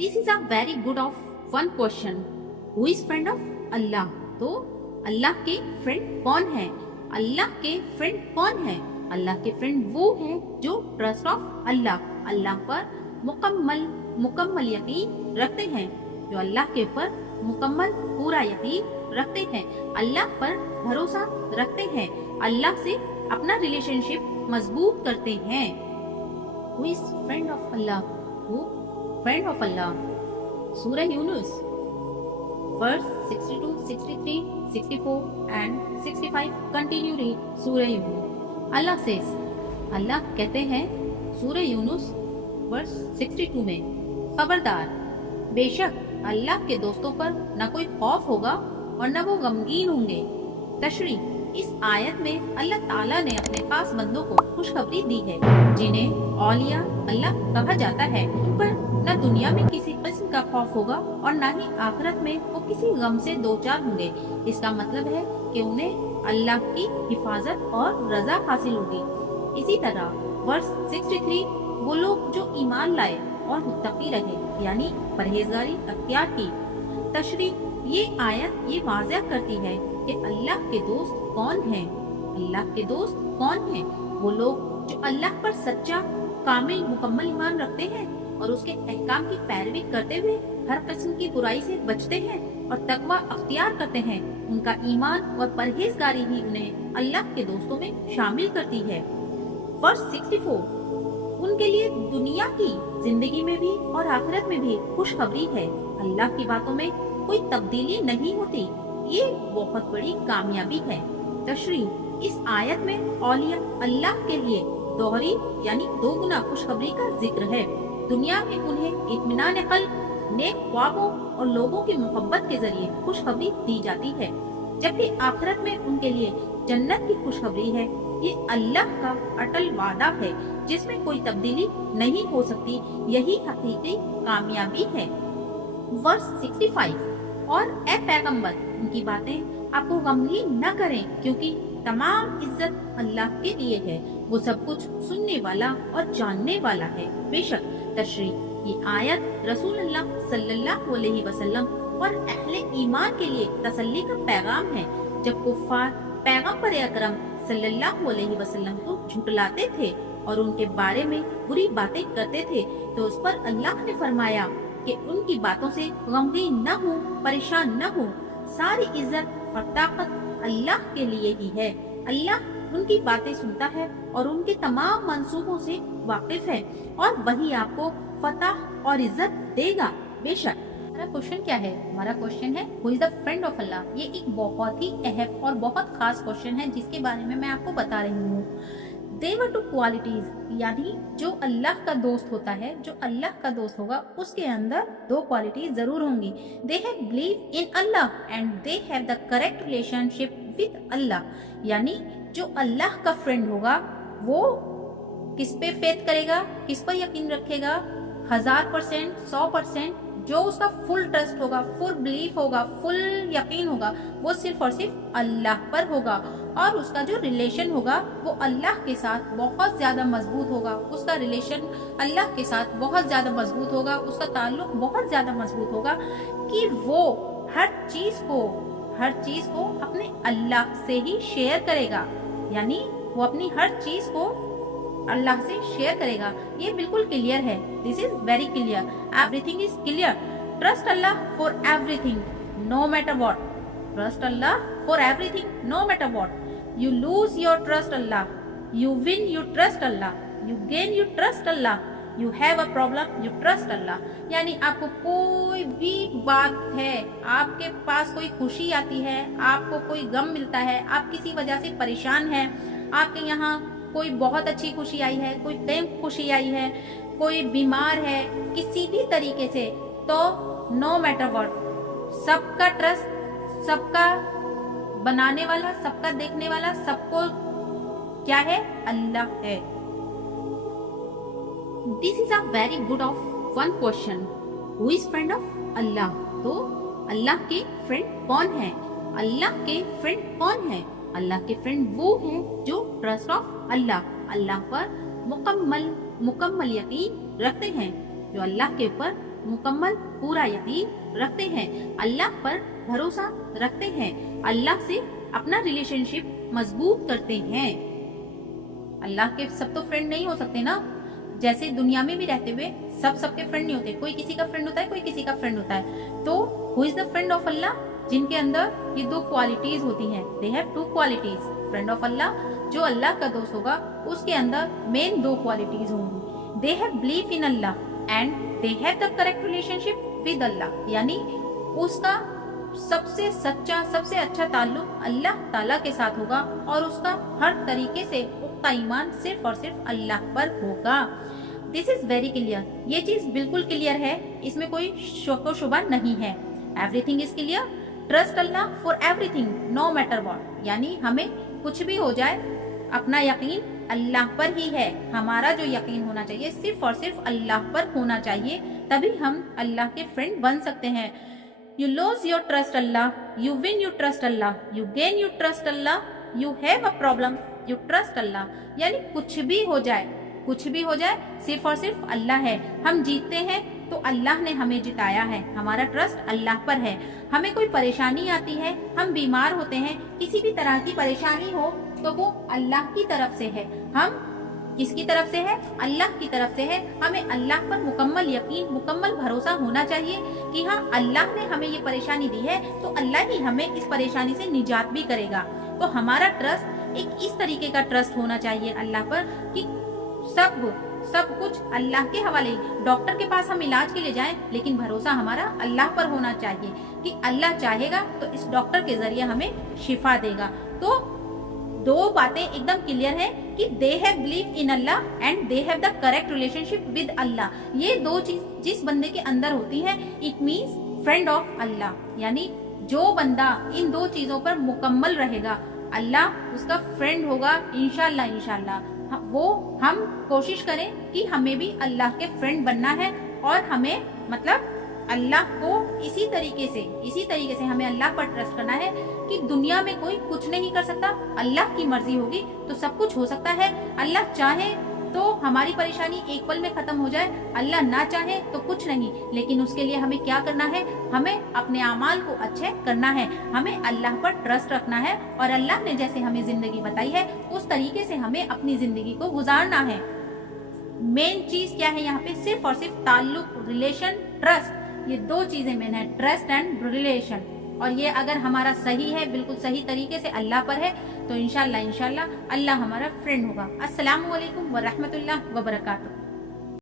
This is a very good of one question. Who is friend of Allah? तो अल्लाह के friend कौन है? अल्लाह के फ्रेंड कौन है? अल्लाह के फ्रेंड वो है जो ट्रस्ट ऑफ अल्लाह पर मुकम्मल यकीन रखते हैं, जो अल्लाह के ऊपर मुकम्मल पूरा यकीन रखते हैं, अल्लाह पर भरोसा रखते हैं, अल्लाह से अपना रिलेशनशिप मजबूत करते हैं. Who is friend of Allah? Who? Friend of Allah. Surah Yunus, verse 62, 63, 64 and 65. Continue read Surah Yunus. Allah says, Allah कहते हैं सूरह यूनुस वर्स 62 में, खबरदार, बेशक अल्लाह के दोस्तों पर न कोई खौफ होगा और न वो गमगीन होंगे. तशरी, इस आयत में अल्लाह ताला ने अपने खास बंदों को खुशखबरी दी है जिन्हें औलिया अल्लाह कहा जाता है. उन पर न दुनिया में किसी किस्म का खौफ होगा और न ही आखिरत में वो किसी गम से दो चार होंगे. इसका मतलब है कि उन्हें अल्लाह की हिफाजत और रजा हासिल होगी. इसी तरह वर्स 63, वो लोग जो ईमान लाए और मुत्तकी रहे, यानी परहेजगारी अख्तियार की. तशरी, ये आयत ये वाज़ह करती है कि अल्लाह के दोस्त कौन हैं. अल्लाह के दोस्त कौन हैं? वो लोग जो अल्लाह पर सच्चा कामिल मुकम्मल ईमान रखते हैं और उसके अहकाम की पैरवी करते हुए हर किस्म की बुराई से बचते हैं और तकवा अख्तियार करते हैं. उनका ईमान और परहेजगारी ही उन्हें अल्लाह के दोस्तों में शामिल करती है. वर्स 64, उनके लिए दुनिया की जिंदगी में भी और आखिरत में भी खुशखबरी है. अल्लाह की बातों में कोई तब्दीली नहीं होती. ये बहुत बड़ी कामयाबी है. तशरी, इस आयत में औलिया अल्लाह के लिए दोहरी यानी दो गुना खुशखबरी का जिक्र है. दुनिया में उन्हें इत्मीनान क़ल्ब, नेक ख्वाबों और लोगों की मोहब्बत के जरिए खुशखबरी दी जाती है, जबकि आखिरत में उनके लिए जन्नत की खुशखबरी है. ये अल्लाह का अटल वादा है जिसमें कोई तब्दीली नहीं हो सकती. यही हकीकी कामयाबी है. वर्स 65, और ए पैगंबर, उनकी बातें आपको गमगीन न करें क्योंकि तमाम इज्जत अल्लाह के लिए है. वो सब कुछ सुनने वाला और जानने वाला है. बेशक तशरी, ये आयत रसूलुल्लाह सल्लल्लाहु अलैहि वसल्लम और अहले ईमान के लिए तसल्ली का पैगाम है. जब कुफ्फार पैगंबर अकरम सल्लल्लाहु अलैहि वसल्लम को झुटलाते थे और उनके बारे में बुरी बातें करते थे, तो उस पर अल्लाह ने फरमाया कि उनकी बातों से गमगीन न हो, परेशान न हो. सारी इज्जत और ताकत अल्लाह के लिए ही है. अल्लाह उनकी बातें सुनता है और उनके तमाम मंसूबों से वाकिफ है और वही आपको फतह और इज्जत देगा. बेशक. हमारा क्वेश्चन क्या है? हमारा क्वेश्चन है who is the friend of Allah. ये एक बहुत ही अहम और बहुत खास क्वेश्चन है जिसके बारे में मैं आपको बता रही हूँ. There were two qualities, यानी जो अल्लाह का दोस्त होता है, जो अल्लाह का दोस्त होगा, उसके अंदर दो क्वालिटीज जरूर होंगी. They have belief in Allah and they have the correct relationship with Allah. यानी जो अल्लाह का फ्रेंड होगा वो किस पे फेथ करेगा, किस पर यकीन रखेगा? 1000%, 100%, जो उसका फुल ट्रस्ट होगा, फुल बिलीफ होगा, फुल यकीन होगा, वो सिर्फ और सिर्फ अल्लाह पर होगा. और उसका जो रिलेशन होगा वो अल्लाह के साथ बहुत ज्यादा मजबूत होगा. उसका रिलेशन अल्लाह के साथ बहुत ज्यादा मजबूत होगा. उसका ताल्लुक बहुत ज्यादा मजबूत होगा कि वो हर चीज को अपने अल्लाह से ही शेयर करेगा. यानी वो अपनी हर चीज को अल्लाह से शेयर करेगा. ये बिल्कुल क्लियर है. This is very clear. Everything is clear. Trust Allah for everything, no matter what. Trust Allah for everything, no matter what. You lose your trust Allah. You win, you trust Allah. You gain, you trust Allah. You have a problem, you trust Allah. यानी आपको कोई भी बात है, आपके पास कोई खुशी आती है, आपको कोई गम मिलता है, आप किसी वजह से परेशान हैं, आपके यहाँ कोई बहुत अच्छी खुशी आई है, कोई कम खुशी आई है, कोई बीमार है, किसी भी तरीके से, तो नो मैटर व्हाट, सबका ट्रस्ट, सबका बनाने वाला, सबका देखने वाला, सबको क्या है? अल्लाह है. This is a very good of one question. Who is friend of Allah? तो अल्लाह के फ्रेंड कौन है? अल्लाह के फ्रेंड कौन है? अल्लाह के फ्रेंड वो हैं जो ट्रस्ट ऑफ अल्लाह पर मुकम्मल यकीन रखते हैं, जो अल्लाह के ऊपर मुकम्मल पूरा यकीन रखते हैं, अल्लाह पर भरोसा रखते हैं, अल्लाह से अपना रिलेशनशिप मजबूत करते हैं। अल्लाह के सब तो फ्रेंड नहीं हो सकते ना, जैसे दुनिया में भी रहते हुए सब सबके फ्रेंड नहीं होते, कोई किसी का फ्रेंड होता है, कोई किसी का फ्रेंड होता है। तो who is the friend of Allah? जिनके अंदर ये दो क्वालिटीज होती हैं, they have two qualities. Friend of Allah, जो अल्लाह का दोस्त होगा, उसके अंदर मेन दो क्वालिटीज होंगी। They have belief in Allah and they have the correct relationship with Allah, यानी उसका सबसे सच्चा, सबसे अच्छा ताल्लुक अल्लाह ताला के साथ होगा और उसका हर तरीके से पुख्ता ईमान सिर्फ और सिर्फ अल्लाह पर होगा। दिस इज वेरी क्लियर, ये चीज बिल्कुल क्लियर है, इसमें कोई शक व शुबा नहीं है। Everything is clear. Trust Allah for everything no matter what, यानी हमें कुछ भी हो जाए अपना यकीन अल्लाह पर ही है। हमारा जो यकीन होना चाहिए सिर्फ और सिर्फ अल्लाह पर होना चाहिए, तभी हम अल्लाह के फ्रेंड बन सकते हैं। You lose your trust Allah, you win you trust Allah, you gain you trust Allah, you have a problem, you trust Allah। यानी कुछ भी हो जाए, कुछ भी हो जाए, सिर्फ और सिर्फ अल्लाह है। हम जीतते हैं तो अल्लाह ने हमें जिताया है, हमारा ट्रस्ट अल्लाह पर है। हमें कोई परेशानी आती है, हम बीमार होते हैं, किसी भी तरह की परेशानी हो तो वो अल्लाह की तरफ से है। हम किसकी तरफ से है? अल्लाह की तरफ से है। हमें अल्लाह पर मुकम्मल यकीन, मुकम्मल भरोसा होना चाहिए कि हाँ, अल्लाह ने हमें ये परेशानी दी है तो अल्लाह ही हमें इस परेशानी से निजात भी करेगा। तो हमारा ट्रस्ट एक इस तरीके का ट्रस्ट होना चाहिए अल्लाह पर कि सब कुछ अल्लाह के हवाले। डॉक्टर के पास हम इलाज के लिए जाएं, लेकिन भरोसा हमारा अल्लाह पर होना चाहिए कि अल्लाह चाहेगा तो इस डॉक्टर के जरिए हमें शिफा देगा। तो दो बातें एकदम क्लियर है कि they have believe in Allah and they have the correct relationship with Allah. ये दो चीज जिस बंदे के अंदर होती है, it means friend of Allah. यानी जो बंदा इन दो चीजों पर मुकम्मल रहेगा, अल्लाह उसका फ्रेंड होगा इंशाल्लाह। इंशाल्लाह वो हम कोशिश करें कि हमें भी अल्लाह के फ्रेंड बनना है और हमें मतलब अल्लाह को इसी तरीके से हमें अल्लाह पर ट्रस्ट करना है कि दुनिया में कोई कुछ नहीं कर सकता, अल्लाह की मर्जी होगी तो सब कुछ हो सकता है। अल्लाह चाहे तो हमारी परेशानी एक पल में खत्म हो जाए, अल्लाह ना चाहे तो कुछ नहीं। लेकिन उसके लिए हमें क्या करना है? हमें अपने अमाल को अच्छे करना है, हमें अल्लाह पर ट्रस्ट रखना है और अल्लाह ने जैसे हमें जिंदगी बताई है उस तरीके से हमें अपनी जिंदगी को गुजारना है। मेन चीज क्या है यहाँ पे? सिर्फ और सिर्फ ताल्लुक, रिलेशन, ट्रस्ट, ये दो चीजें मेन है, ट्रस्ट एंड रिलेशन। और ये अगर हमारा सही है, बिल्कुल सही तरीके से अल्लाह पर है, तो इंशाल्लाह अल्लाह हमारा फ्रेंड होगा। अस्सलामु अलैकुम व रहमतुल्लाह व बरकातुहू।